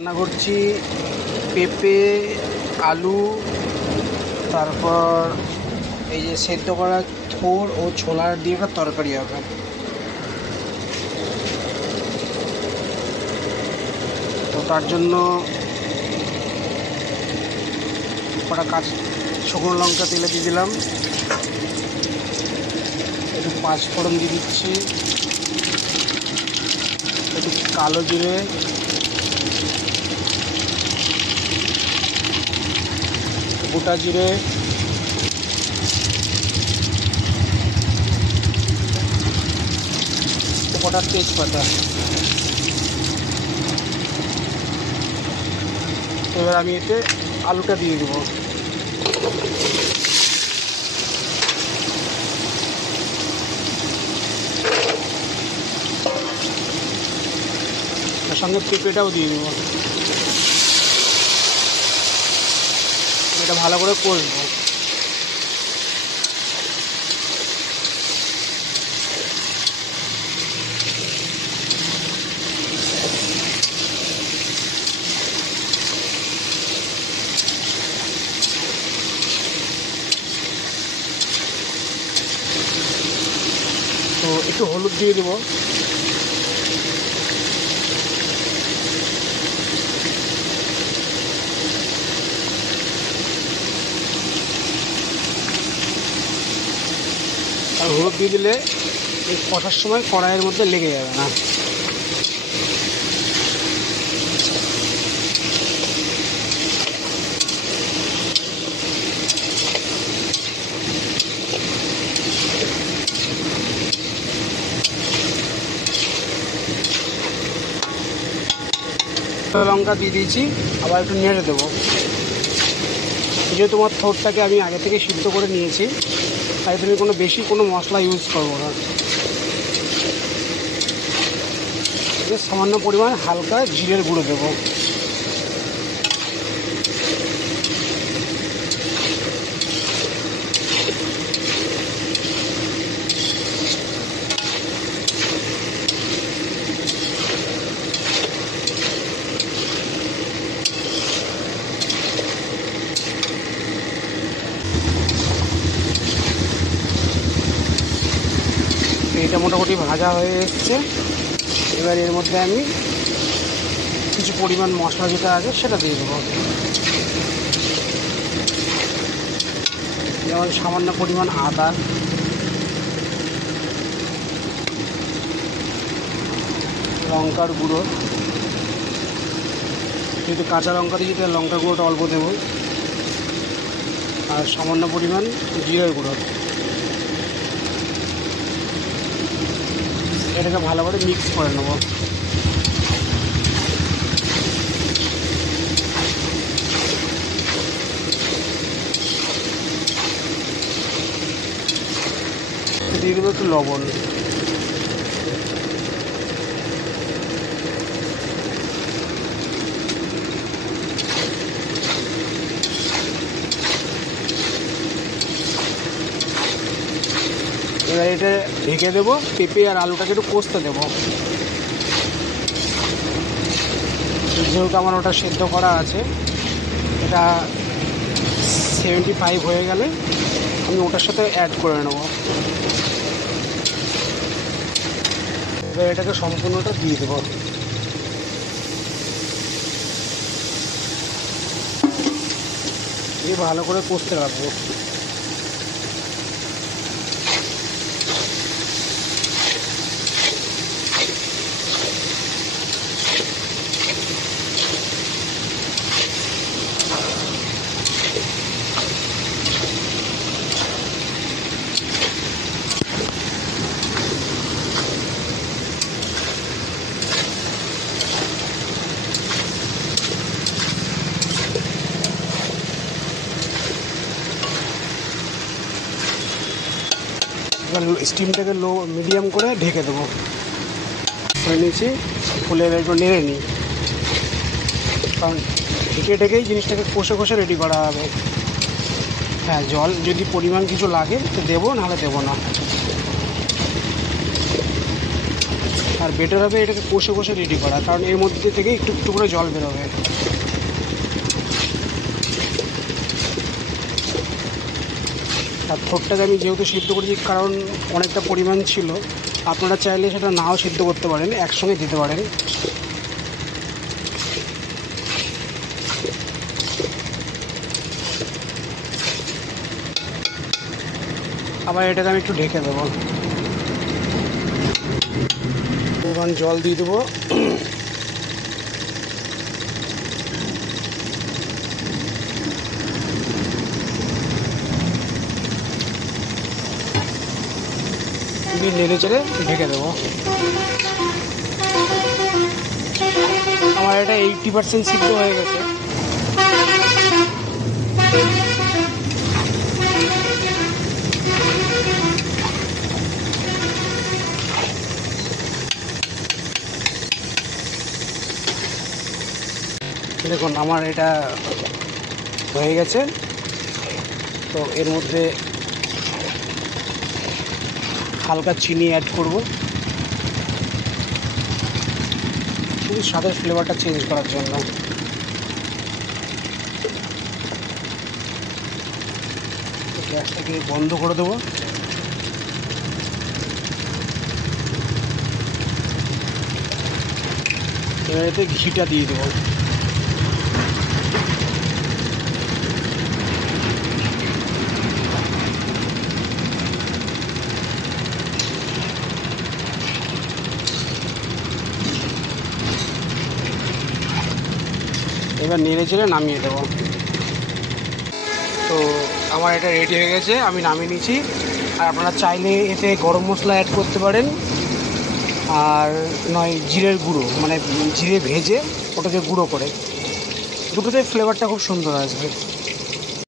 রান্না করছি পেঁপে, আলু, তারপর এই যে সেদ্ধ করা থোর ও ছোলার দিয়ে একটা তরকারি হবে। তো তার জন্য কটা শুকনো লঙ্কা তেলে দিয়ে দিলাম, একটু পাঁচফোড়ন দিয়ে দিচ্ছি, একটু কালো জিরে, গোটা জিরে, কটা তেজপাতা। এবার আমি এতে আলুটা দিয়ে দেবো। তার সঙ্গে পেঁপেটাও দিয়ে দেবো। এটা ভালো করে কষবো। তো একটু হলুদ দিয়ে দেবো। আর হলুদ দিয়ে দিলে এই কষার সময় কড়াইয়ের মধ্যে লেগে যাবে না। লঙ্কা দিয়ে দিয়েছি, আবার একটু নেড়ে দেবো। যেহেতু তোমার থোরটাকে আমি আগে থেকে সিদ্ধ করে নিয়েছি, তাই তুমি বেশি কোনো মশলা ইউজ করবো না। সামান্য পরিমাণ হালকা জিরের গুঁড়ো দেবো। এটা মোটামুটি ভাজা হয়ে এসছে। এবার এর মধ্যে আমি কিছু পরিমাণ মশলা যেটা আছে সেটা দিয়ে দেবো। যেমন সামান্য পরিমাণ আদা, লঙ্কার গুঁড়ো, যেহেতু কাঁচা লঙ্কা দিয়ে লঙ্কার গুঁড়োটা অল্প দেবো, আর সামান্য পরিমাণ জিরের গুঁড়ো। এটাকে ভালো করে মিক্স করে নেব। দিয়ে দেবো একটু লবণ। এবার এটা ঢেকে দেবো, পেঁপে আর আলুটাকে একটু কষতে দেবো। যেহেতু আমার ওটা সেদ্ধ করা আছে, এটা 75 হয়ে গেলে আমি ওটার সাথে অ্যাড করে নেব। এবার এটাকে সম্পূর্ণটা দিয়ে দেবো। দিয়ে ভালো করে কষতে রাখবো। এবার স্টিমটাকে মিডিয়াম করে ঢেকে দেবো। করে নিয়েছি, ফুলে একটু নেড়ে নিই, কারণ ঢেকেই জিনিসটাকে কষে রেডি করা হবে। হ্যাঁ, জল যদি পরিমাণ কিছু লাগে তো দেবো, নাহলে দেবো না। আর আর বেটার হবে এটাকে কষে কষে রেডি করা, কারণ এর মধ্যে থেকে একটু একটু করে জল বেরোবে। আর থোড়টাকে আমি যেহেতু সিদ্ধ করেছি, কারণ অনেকটা পরিমাণ ছিল, আপনারা চাইলে সেটা নাও সিদ্ধ করতে পারেন, একসঙ্গে দিতে পারেন। আবার এটাকে আমি একটু ঢেকে দেবো, পরিমাণ জল দিয়ে দেবো। নেড়ে চেড়ে ঢেকে দেবো। আমার এটা 80% সিদ্ধ হয়ে গেছে। দেখুন আমার এটা হয়ে গেছে। তো এর মধ্যে হালকা চিনি অ্যাড করব, শুধু স্বাদের ফ্লেভারটা চেঞ্জ করার জন্য। গ্যাসটাকে বন্ধ করে দেবো। এবার এতে ঘিটা দিয়ে দেবো। এবার নেড়ে চেড়ে নামিয়ে দেবো। তো আমার এটা রেডি হয়ে গেছে, আমি নামিয়ে নিয়েছি। আর আপনারা চাইলে এতে গরম মশলা অ্যাড করতে পারেন, আর নয় জিরের গুঁড়ো, মানে জিরে ভেজে ওটাকে গুঁড়ো করে, দুটোতে ফ্লেভারটা খুব সুন্দর আসবে।